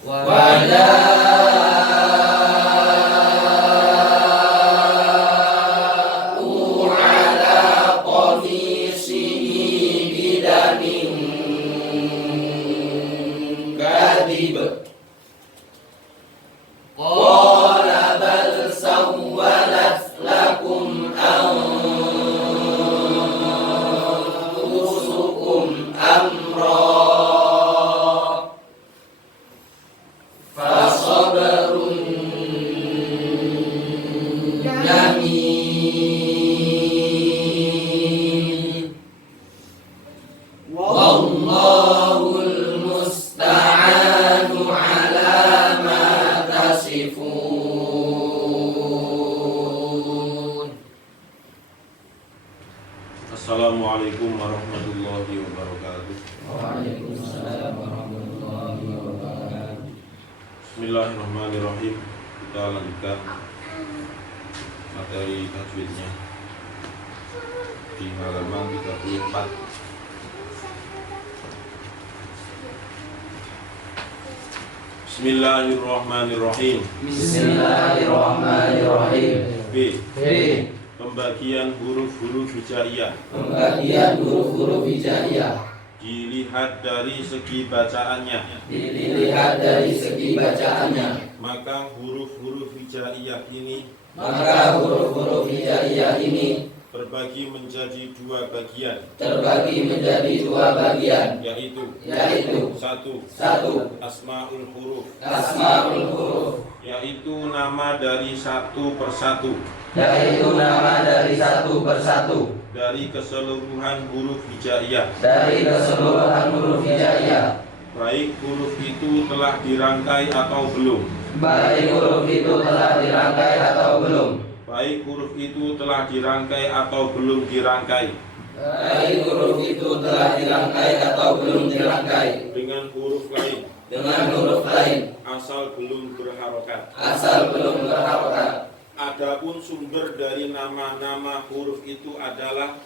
وجاءوا على قميصه بدم كذب قال بل سولت لكم أنفسكم أمرا فصبر جميل والله المستعان على ما تصفون. Assalamualaikum warahmatullahi wabarakatuh. Waalaikumsalam warahmatullahi wabarakatuh. Bismillahirrahmanirrahim. Kita lanjutkan materi tajwidnya di halaman 34. Bismillahirrahmanirrahim. Bismillahirrahmanirrahim. B. Pembagian huruf-huruf hijaiyah. Pembagian huruf-huruf hijaiyah Dilihat dari segi bacaannya, dilihat dari segi bacaannya, maka huruf-huruf hijaiyah ini maka huruf-huruf hijaiyah ini terbagi menjadi dua bagian, terbagi menjadi dua bagian, yaitu satu asmaul huruf, asmaul huruf, yaitu nama dari satu persatu yaitu nama dari satu persatu dari keseluruhan huruf hijaiyah, dari keseluruhan huruf hijaiyah, baik huruf itu telah dirangkai atau belum, baik huruf itu telah dirangkai atau belum, baik huruf itu telah dirangkai atau belum dirangkai, baik huruf itu telah dirangkai atau belum dirangkai, dengan huruf lain, asal belum berharokat. Adapun sumber dari nama-nama huruf itu adalah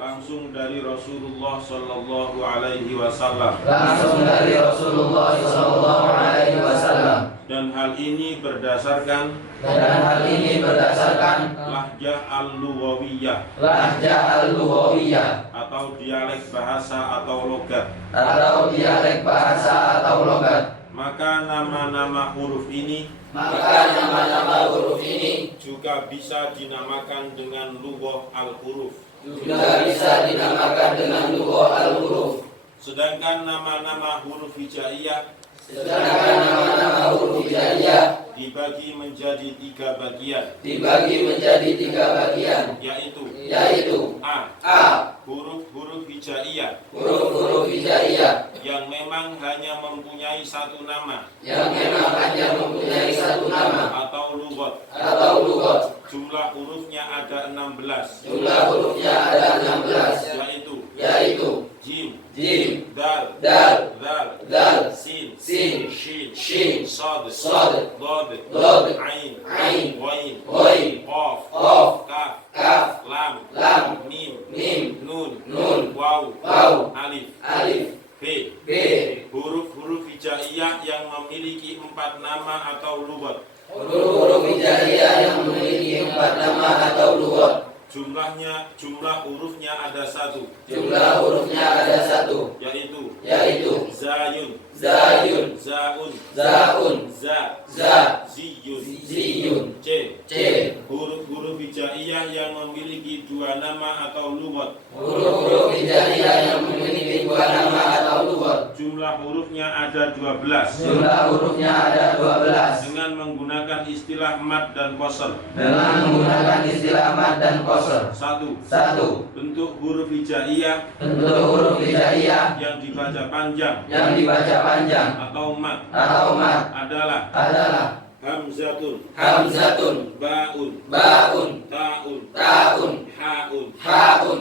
langsung dari Rasulullah Sallallahu Alaihi Wasallam. Dan hal ini berdasarkan lahjah al-lughawiyah atau dialek bahasa atau logat. Maka nama-nama huruf ini juga bisa dinamakan dengan lughah al-huruf. Sedangkan nama-nama huruf hijaiyah dibagi menjadi tiga bagian, yaitu a. Huruf-huruf hijaiyah yang memang hanya mempunyai satu nama, atau lughat. Jumlah hurufnya ada 16, yaitu jim, dal, sin, shin, sad, dad, ain, ghain, qaf, kaf, lam, mim, nun, waw, alif. B. Huruf-huruf hijaiyah yang memiliki 4 nama atau lughat. Jumlah hurufnya ada satu, yaitu zayun, zaun, za, ziyun. C. Huruf-huruf hijaiyah yang memiliki 2 nama atau lughat. Jumlah hurufnya ada 12 dengan menggunakan istilah mad dan qasr. Satu. Bentuk huruf hijaiyah yang dibaca panjang atau mad adalah hamzatun, baun, ta'un, ha'un,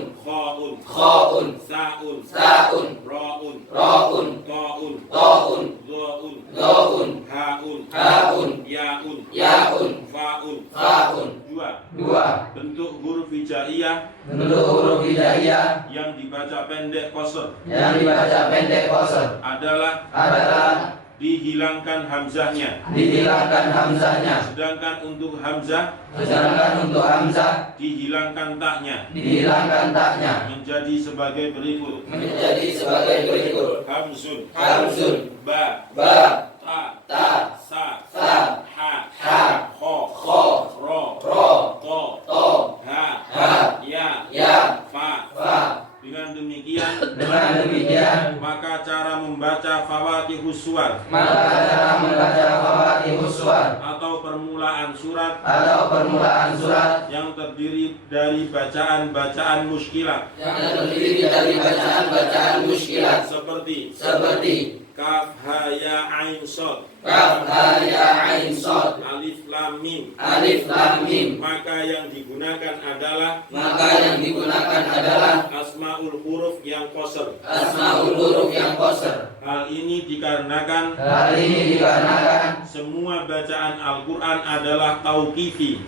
kha'un, sa'un, ra'un, ta'un, dha'un, ha'un, ya'un, fa'un. Dua. Bentuk huruf hijaiyah yang dibaca pendek qasr adalah dihilangkan hamzahnya. Sedangkan untuk hamzah dihilangkan taknya. Menjadi sebagai berikut. Hamzun, ba, ta, sa, ha, kho, ro, to, ha, ya, fa. Dengan demikian maka cara membaca Fawatihus Suwar atau permulaan surat yang terdiri dari bacaan-bacaan muskilat seperti kaf ha ya ain shad alif lam mim maka yang digunakan adalah asmaul huruf yang qasr. Hal ini dikarenakan semua bacaan Al-Qur'an adalah tauqifi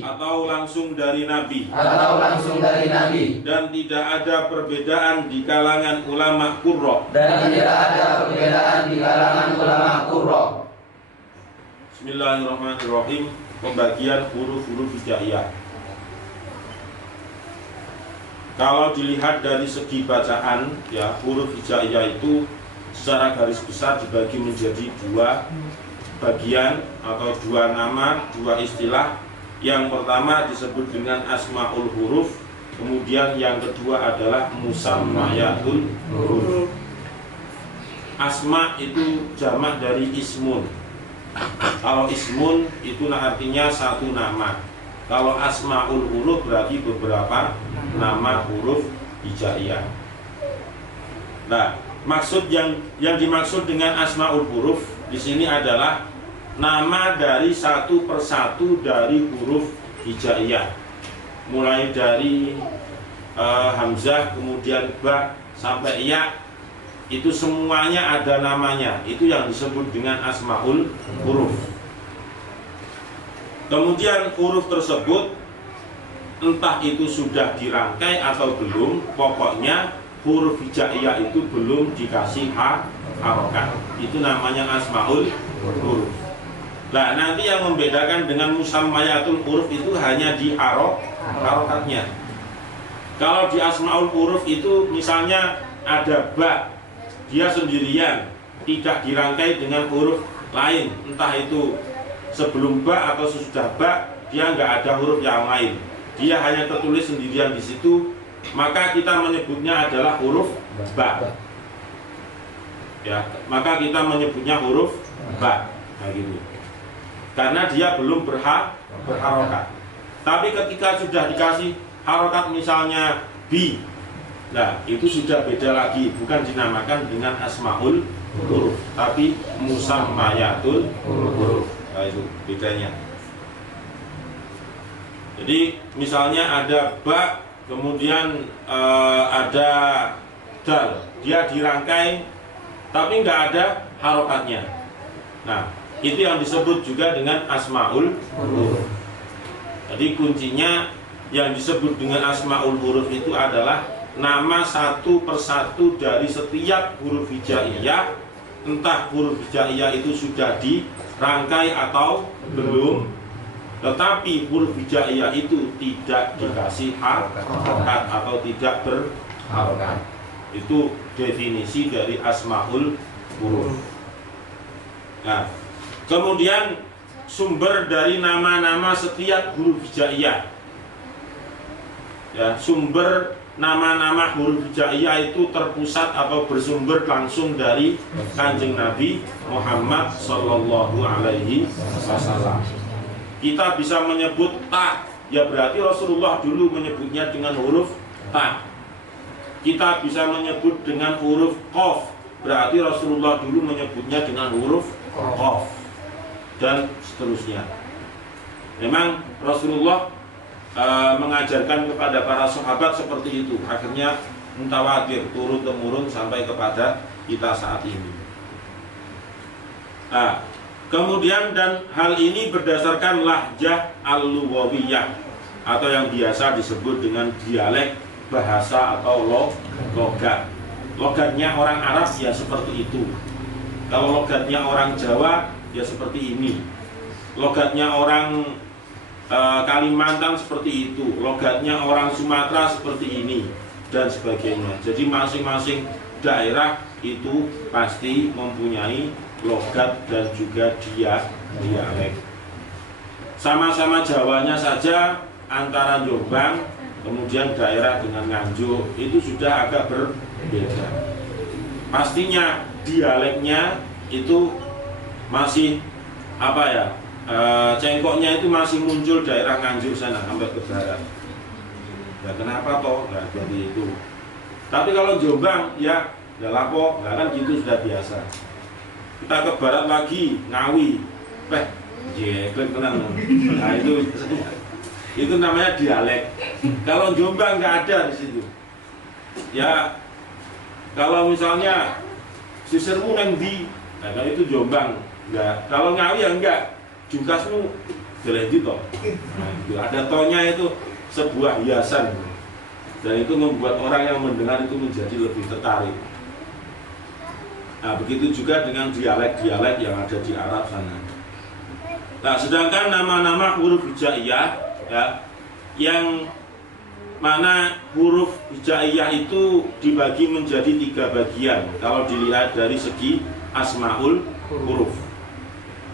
atau langsung dari Nabi dan tidak ada perbedaan di kalangan ulama qurra. Bismillahirrahmanirrahim. Pembagian huruf-huruf hijaiyah. Kalau dilihat dari segi bacaan, ya, huruf hijaiyah itu secara garis besar dibagi menjadi dua bagian atau dua nama, dua istilah. Yang pertama disebut dengan asmaul huruf, kemudian yang kedua adalah musammayatul huruf. Asma itu jamak dari ismun. Kalau ismun itu artinya satu nama. Kalau asmaul huruf berarti beberapa nama huruf hijaiyah. Nah, maksud yang dimaksud dengan asmaul huruf di sini adalah nama dari satu persatu dari huruf hijaiyah. Mulai dari hamzah, kemudian ba sampai ya, itu semuanya ada namanya. Itu yang disebut dengan asmaul huruf. Kemudian huruf tersebut entah itu sudah dirangkai atau belum, pokoknya huruf hijaiyah itu belum dikasih harokat. Itu namanya asmaul huruf. Nah, nanti yang membedakan dengan musammayatul huruf itu hanya di harokatnya. Kalau di asmaul huruf itu misalnya ada ba, dia sendirian, tidak dirangkai dengan huruf lain, entah itu sebelum ba atau sesudah ba, dia nggak ada huruf yang lain, dia hanya tertulis sendirian di situ, maka kita menyebutnya adalah huruf ba. Ya, maka kita menyebutnya huruf ba, nah gitu. Karena dia belum berharokat. Tapi ketika sudah dikasih harokat misalnya bi, nah itu sudah beda lagi, bukan dinamakan dengan asmaul huruf, tapi musammayatul huruf. Nah, itu bedanya. Jadi misalnya ada ba, kemudian ada dal, dia dirangkai tapi nggak ada harokatnya. Nah, itu yang disebut juga dengan asmaul huruf. Jadi kuncinya yang disebut dengan asmaul huruf itu adalah nama satu persatu dari setiap huruf hijaiyah, entah huruf hijaiyah itu sudah dirangkai atau belum, tetapi huruf hijaiyah itu tidak dikasih harokat atau tidak berharokat. Itu definisi dari asmaul huruf. Nah, kemudian sumber dari nama-nama setiap huruf hijaiyah. Ya, sumber nama-nama huruf hijaiyah itu terpusat atau bersumber langsung dari Kanjeng Nabi Muhammad Sallallahu Alaihi Wasallam. Kita bisa menyebut ta, ya berarti Rasulullah dulu menyebutnya dengan huruf ta. Kita bisa menyebut dengan huruf qaf, berarti Rasulullah dulu menyebutnya dengan huruf qaf, dan seterusnya. Memang Rasulullah mengajarkan kepada para sahabat seperti itu, akhirnya mutawatir, turun temurun sampai kepada kita saat ini. Nah, kemudian dan hal ini berdasarkan lahjah al-lughawiyah atau yang biasa disebut dengan dialek bahasa atau logat. Logatnya orang Arab ya seperti itu. Kalau logatnya orang Jawa ya seperti ini. Logatnya orang Kalimantan seperti itu. Logatnya orang Sumatera seperti ini dan sebagainya. Jadi masing-masing daerah itu pasti mempunyai logat dan juga dialek. Sama-sama Jawanya saja antara Jombang kemudian daerah dengan Nganjuk itu sudah agak berbeda. Pastinya dialeknya itu masih apa ya, cengkoknya itu masih muncul daerah Nganjuk sana sampai ke barat. Ya kenapa toh? Nah, jadi itu. Tapi kalau Jombang ya nggak lapo, nggak kan gitu sudah biasa. Kita ke barat lagi Ngawi, jeklek tenang. Nah itu namanya dialek. Kalau Jombang nggak ada di situ. Ya kalau misalnya sisirmu nang di, nah kalau itu Jombang enggak. Kalau Ngawi ya enggak. Jungkasmu jalan toh. Nah, itu ada tonya itu sebuah hiasan. Dan itu membuat orang yang mendengar itu menjadi lebih tertarik. Nah, begitu juga dengan dialek-dialek yang ada di Arab sana. Nah, sedangkan nama-nama huruf hijaiyah ya, yang mana huruf hijaiyah itu dibagi menjadi 3 bagian kalau dilihat dari segi asmaul huruf.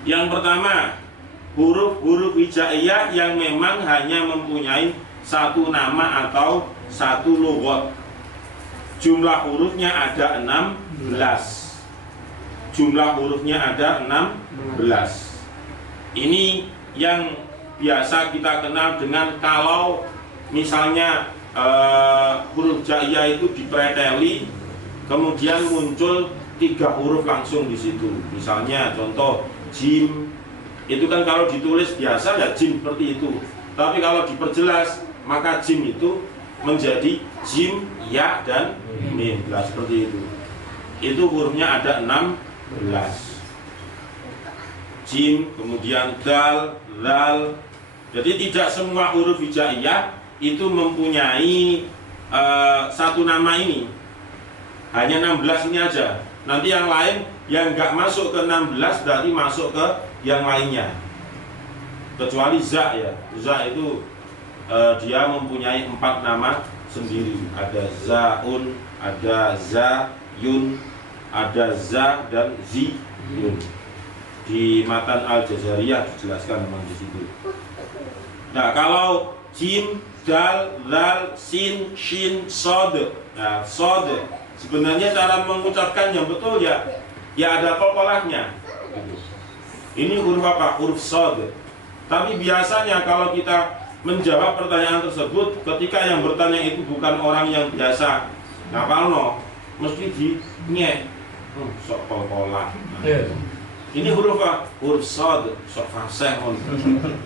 Yang pertama, huruf-huruf hijaiyah yang memang hanya mempunyai satu nama atau satu logot. Jumlah hurufnya ada 16. Jumlah hurufnya ada 16. Ini yang biasa kita kenal dengan kalau misalnya huruf hijaiyah itu dipreteli, kemudian muncul 3 huruf langsung di situ. Misalnya contoh jim, itu kan kalau ditulis biasa ya jim seperti itu. Tapi kalau diperjelas maka jim itu menjadi jim, ya dan mim. Nah, seperti itu. Itu hurufnya ada 16. Jim, kemudian dal, lal. Jadi tidak semua huruf hijaiyah itu mempunyai satu nama ini. Hanya 16 ini aja. Nanti yang lain yang nggak masuk ke 16 berarti masuk ke yang lainnya. Kecuali za ya. Za itu dia mempunyai 4 nama sendiri. Ada zaun, ada zayun, ada za dan ziyun. Di Matan Al-Jazariyah dijelaskan memang di situ. Nah, kalau jim, dal, lal, sin, shin, sod. Nah, sod sebenarnya cara mengucapkan yang betul ya ada qalqalahnya. Ini huruf apa? Huruf sod. Tapi biasanya kalau kita menjawab pertanyaan tersebut, ketika yang bertanya itu bukan orang yang biasa ngapalno, mesti di nyek. Sok qalqalah. Ini huruf apa? Huruf sod, sok fasih.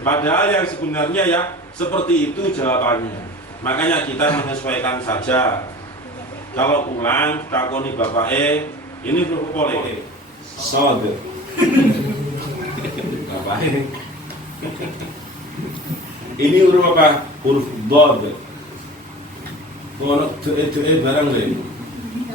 Padahal yang sebenarnya ya seperti itu jawabannya. Makanya kita menyesuaikan saja. Kalau pulang takoni bapak ini huruf apa? Sod. Bapak ini huruf apa? Huruf dod. Kalau doe barang deh.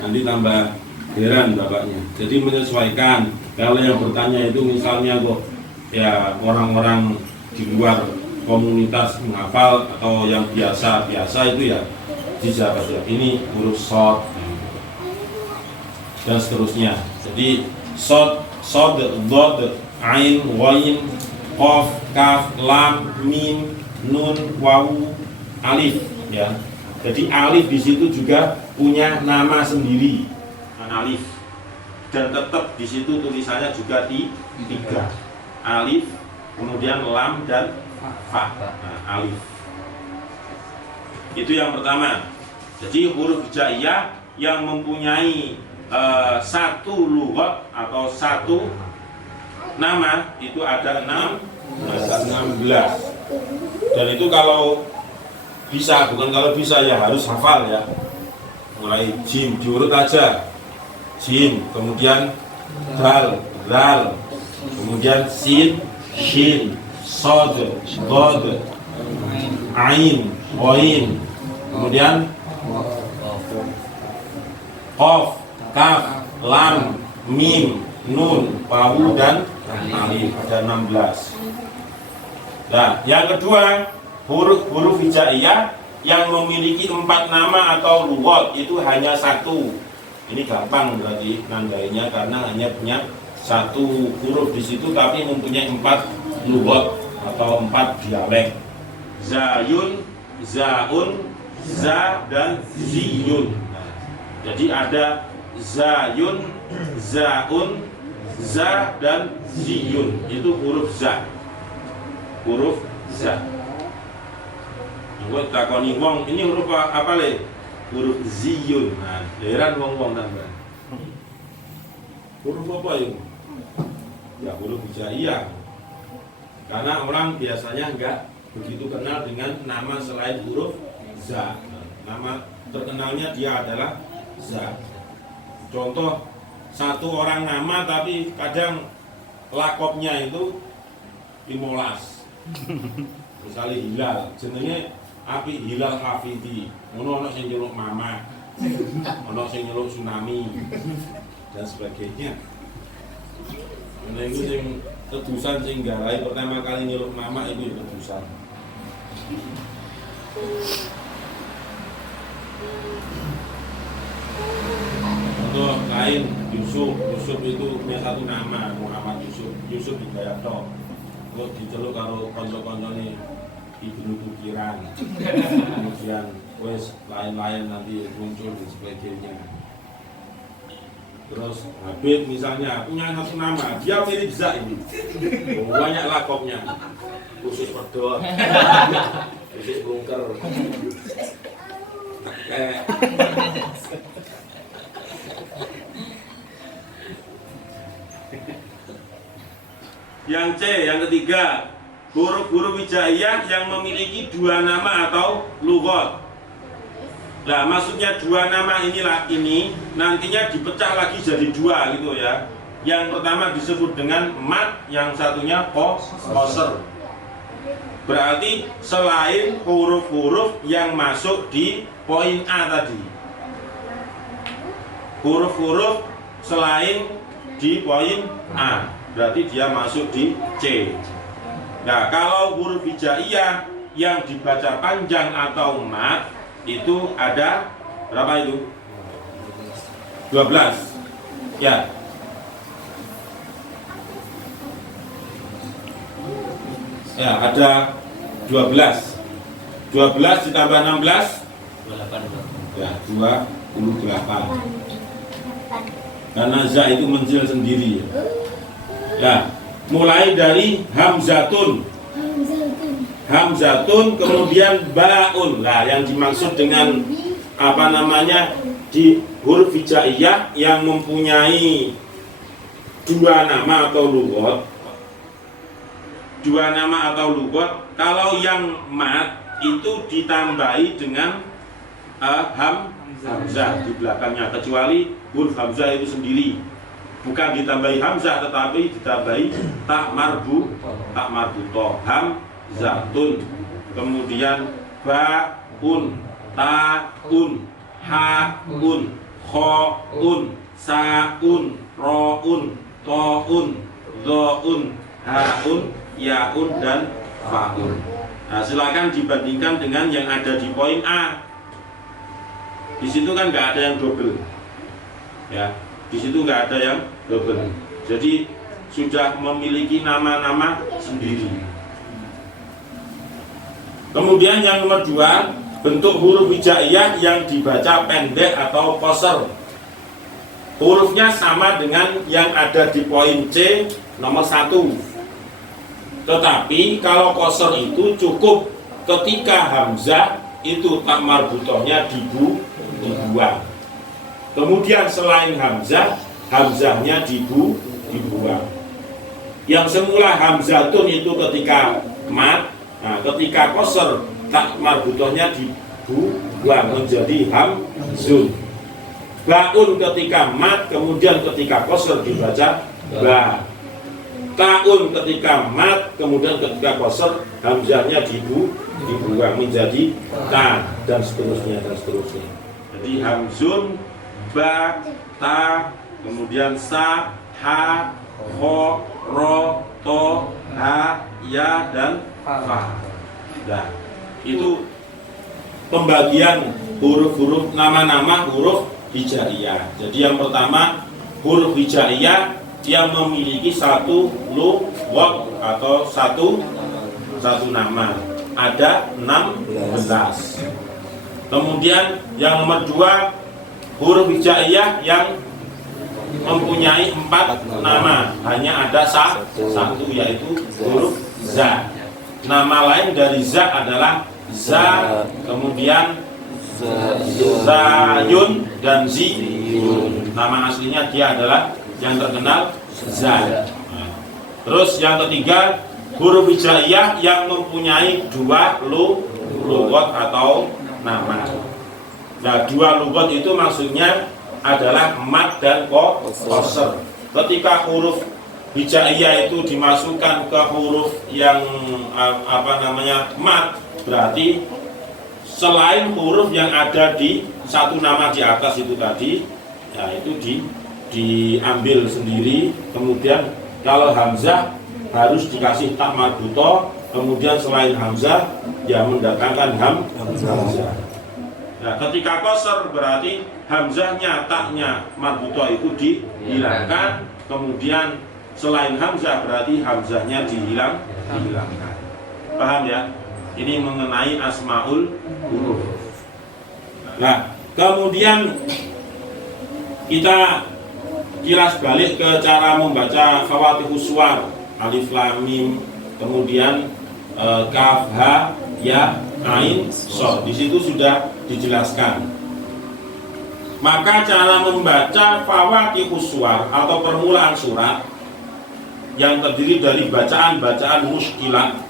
Nanti tambah heran bapaknya. Jadi menyesuaikan. Kalau yang bertanya itu misalnya kok ya orang-orang di luar komunitas menghafal atau yang biasa itu ya dijawab ya. Ini huruf shod dan seterusnya. Jadi shod, dod, ain, wain, qaf, kaf, lam, mim, nun, wawu, alif ya. Jadi alif di situ juga punya nama sendiri, alif. Dan tetap di situ tulisannya juga 3. Alif, kemudian lam dan fa. Nah, alif. Itu yang pertama. Jadi huruf hijaiyah yang mempunyai satu lughat atau satu nama itu ada 16. Dan itu kalau bisa, bukan kalau bisa ya harus hafal ya. Mulai jim diurut aja. Jim, kemudian dal, lal, kemudian sin, shin, sod, dod, ain, ghain, kemudian qaf, kaf, lam, mim, nun, wawu dan alif. Ada 16. Nah, yang kedua, huruf hijaiyah yang memiliki 4 nama atau lughat itu hanya 1. Ini gampang berarti nandainya karena hanya punya 1 huruf di situ tapi mempunyai 4 lughat atau 4 dialek. Zayun, zaun, za dan ziyun. Jadi ada zayun, zaun, za dan ziyun. Itu huruf za. Huruf za. Gue takoni wong, ini huruf apa le? Huruf ziyun. Nah, heran wong tambah. Huruf apa itu? Ya huruf hijaiyah. Karena orang biasanya enggak begitu kenal dengan nama selain huruf za. Nama terkenalnya dia adalah za. Contoh, satu orang nama tapi kadang lakopnya itu 15. Misalnya Hilal, jenenge api Hilal Hafidi. Ono sing nyeluk Mama, ono sing nyeluk Tsunami dan sebagainya. Nah itu sing tebusan sing garai pertama kali nyeluk Mama itu tebusan. Contoh lain Yusuf, Yusuf itu punya 1 nama, Muhammad Yusuf, Yusuf Hidayatullah. Kalau diceluk karo kanca-kancane Ibnu Tukiran, kemudian wes lain-lain nanti muncul dan sebagainya. Terus Habib misalnya punya 1 nama, dia mirip Za ini, banyak lakopnya, khusus pedot, khusus bungker. Yang C, yang ketiga, huruf-huruf hijaiyah yang memiliki 2 nama atau lughat. Nah, maksudnya 2 nama ini nantinya dipecah lagi jadi 2 gitu ya. Yang pertama disebut dengan mat, yang satunya qasr. Berarti selain huruf-huruf yang masuk di poin A tadi. Huruf-huruf selain di poin A, berarti dia masuk di C. Nah, kalau huruf hijaiyah yang dibaca panjang atau mat itu ada berapa itu? 12. Ya. Ya, ada 12. 12 ditambah 16 28. Ya, 28. Karena za itu mencil sendiri. Ya, mulai dari hamzatun, kemudian baun. Nah, yang dimaksud dengan apa namanya di huruf hijaiyah yang mempunyai 2 nama atau lughat. 2 nama atau lughat. Kalau yang mat itu ditambahi dengan hamzah di belakangnya, kecuali huruf hamzah itu sendiri. Bukan ditambahi hamzah tetapi ditambahi tak marbutoh, hamzatun, kemudian baun, taun, haun, khoun, saun, roun, toun, zoun, haun, yaun dan faun. Nah, silakan dibandingkan dengan yang ada di poin A. Di situ kan nggak ada yang double, ya. Di situ nggak ada yang double. Jadi sudah memiliki nama-nama sendiri. Kemudian yang nomor 2, bentuk huruf hijaiyah yang dibaca pendek atau qasr. Hurufnya sama dengan yang ada di poin C nomor 1. Tetapi kalau qasr itu cukup ketika hamzah itu tak marbutohnya dibuang. Kemudian selain hamzah, hamzahnya dibuang. Yang semula hamzatun itu ketika mat, nah ketika qasr tak marbutohnya dibuang menjadi hamzun. Baun ketika mat, kemudian ketika qasr dibaca ba. Taun ketika mat, kemudian ketika qasr hamzahnya dibuang. dibuang menjadi ta dan seterusnya dan seterusnya. Jadi hamzun, ba, ta, kemudian sa, ha, ho, ro, to, ha, ya dan fa. Nah, itu pembagian huruf-huruf nama-nama huruf hijaiyah. Jadi yang pertama huruf hijaiyah yang memiliki satu lughat atau satu nama. Ada 16. Kemudian yang nomor 2 huruf hijaiyah yang mempunyai 4 nama, hanya ada satu yaitu huruf za. Nama lain dari za adalah za, kemudian zayun dan ziyun. Nama aslinya dia adalah yang terkenal za. Terus yang ketiga huruf hijaiyah yang mempunyai 2 lughat atau nama. Nah, 2 lughat itu maksudnya adalah mat dan qasr. Ketika huruf hijaiyah itu dimasukkan ke huruf yang mat, berarti selain huruf yang ada di satu nama di atas itu tadi, ya itu diambil sendiri. Kemudian kalau hamzah harus dikasih tak marbuto, kemudian selain hamzah ya mendatangkan hamzah. Nah, ketika qasr berarti hamzahnya, taknya marbuto itu dihilangkan, kemudian selain hamzah berarti hamzahnya dihilangkan. Paham ya? Ini mengenai asmaul huruf. Nah, kemudian kita kilas balik ke cara membaca khawatihus suwar, alif lam mim, kemudian kaf ha ya ain shad. Di situ sudah dijelaskan. Maka cara membaca fawatihus suwar atau permulaan surat yang terdiri dari bacaan-bacaan muskilat.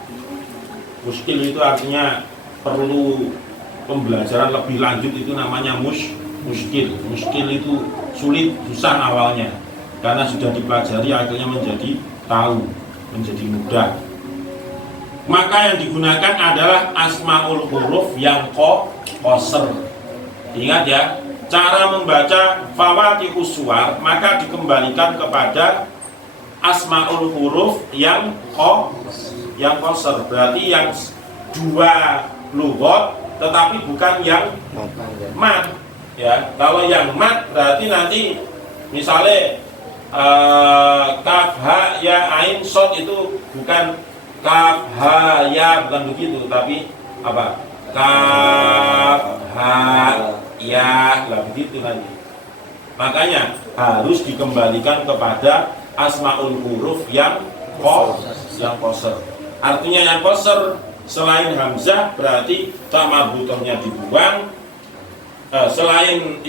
Muskil itu artinya perlu pembelajaran lebih lanjut, itu namanya muskil. Muskil itu sulit, susah awalnya, karena sudah dipelajari akhirnya menjadi tahu, menjadi mudah. Maka yang digunakan adalah asmaul huruf yang qasr. Ingat ya, cara membaca fawatihus suwar maka dikembalikan kepada asmaul huruf yang qasr, berarti yang 2 lughat tetapi bukan yang mat. Ya, kalau yang mat berarti nanti misalnya kaf ha ya ain shad itu bukan kaf ha ya, bukan begitu, tapi apa? Kaf ha ya, lah begitu nanti. Makanya harus dikembalikan kepada asmaul huruf yang qasr. Artinya yang qasr selain hamzah berarti ta marbutohnya dibuang. Selain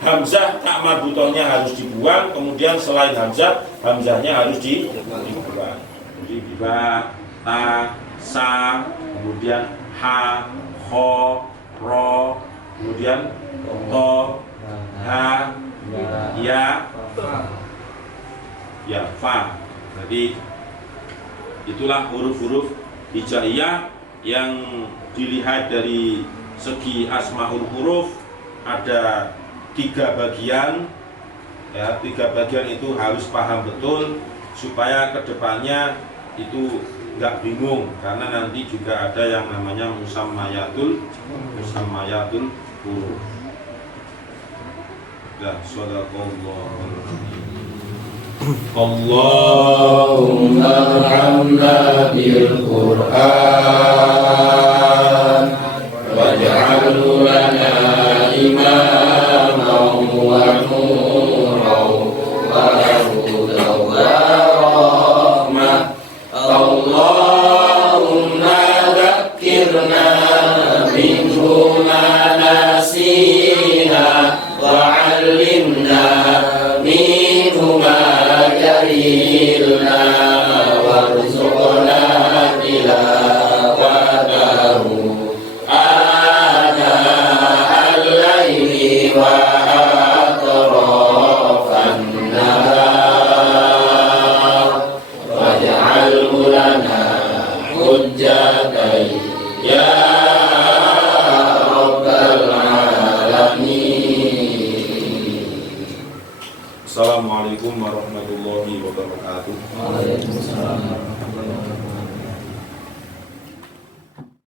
hamzah ta marbutohnya harus dibuang, kemudian selain hamzahnya harus dibuang. Jadi ba, ta, sa, kemudian ha, ho, ro, kemudian to, ha, ya, fa. Jadi itulah huruf-huruf hijaiyah yang dilihat dari segi asmaul huruf ada 3 bagian. Ya, 3 bagian itu harus paham betul supaya kedepannya itu nggak bingung, karena nanti juga ada yang namanya musammayatul huruf. Ya, shadaqallahu. Allahumma arhamna bil Qur'an waj'alhu lana imaman wa nuran wa hudan wa rahmah. Allahumma dhakkirna minhu ma nasina wa 'allimna minhu ma jahilna warzuqna tilawatahu Wassalamualaikum warahmatullahi wabarakatuh. Waalaikumsalam.